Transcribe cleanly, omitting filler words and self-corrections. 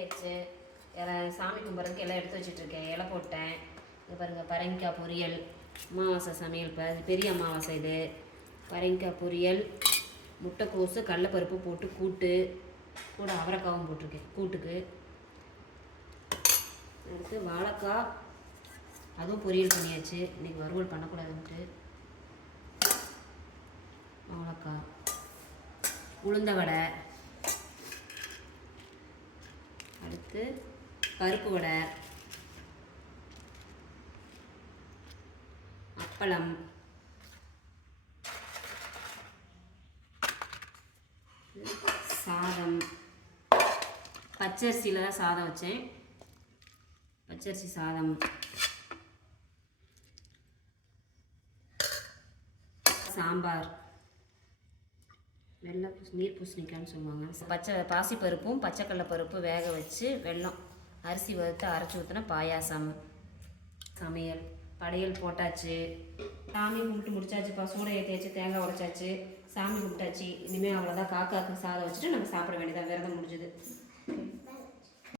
ஆயிடுச்சு. சாமி கும்பிட்றதுக்கு எல்லாம் எடுத்து வச்சிட்ருக்கேன். இலை போட்டேன். இது பாருங்கள், பரங்கிக்காய் பொரியல். அமாவாசை சமையல். பெரிய அமாவாசை இது. பரங்கிக்காய் பொரியல், முட்டைக்கோசு கடலைப்பருப்பு போட்டு கூட்டு, கூட அவரைக்காவும் போட்டிருக்கேன் கூட்டுக்கு. அடுத்து வாழைக்காய், அதுவும் பொரியல் பண்ணியாச்சு. இன்றைக்கி வறுவல் பண்ணக்கூடாதுன்ட்டு. வாழைக்காய், உளுந்த வடை, அடுத்து பருப்பு வடை, அப்பளம், சாதம். பச்சரிசியில் தான் சாதம் வச்சேன். பச்சரிசி சாதம், சாம்பார், வெள்ளை நீர் பூசணிக்காய்னு சொல்லுவாங்க. பாசிப்பருப்பும் பச்சைக்கடலை பருப்பு வேக வச்சு வெல்லம் அரிசி வறுத்து அரைச்சி ஊற்றின பாயாசம். சமையல் படையல் போட்டாச்சு. சாமி கும்பிட்டு முடிச்சாச்சுப்பா. சூடை ஏற்றியாச்சு, தேங்காய் உடைச்சாச்சு, சாமி கும்பிட்டாச்சு. இனிமேல் அவ்வளோதான். காக்காவுக்கு சாதம் வச்சுட்டு நம்ம சாப்பிட வேண்டியதான். விரதம் முடிஞ்சுது.